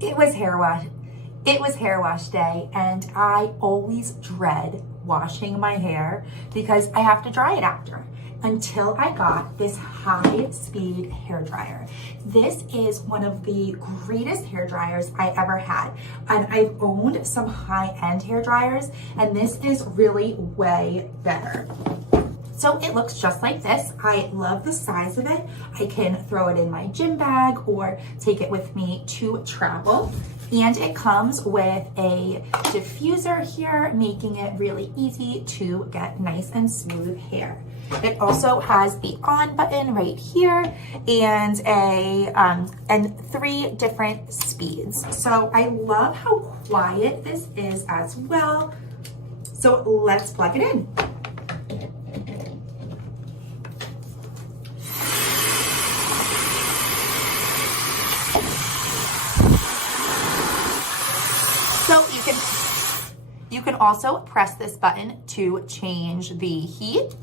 It was hair wash. It was hair wash day, and I always dread washing my hair because I have to dry it after, until I got this high-speed hair dryer. This is one of the greatest hair dryers I ever had, and I've owned some high-end hair dryers, and this is really way better. So it looks just like this. I love the size of it. I can throw it in my gym bag or take it with me to travel. And it comes with a diffuser here, making it really easy to get nice and smooth hair. It also has the on button right here and 3 different speeds. So I love how quiet this is as well. So let's plug it in. So you can also press this button to change the heat.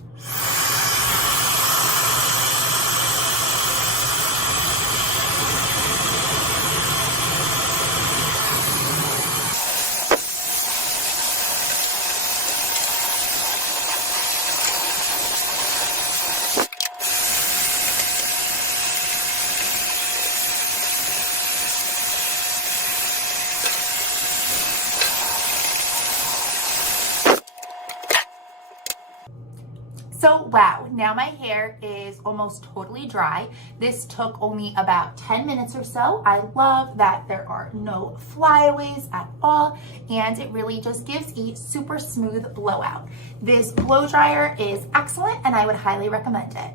So wow, now my hair is almost totally dry. This took only about 10 minutes or so. I love that there are no flyaways at all, and it really just gives a super smooth blowout. This blow dryer is excellent, and I would highly recommend it.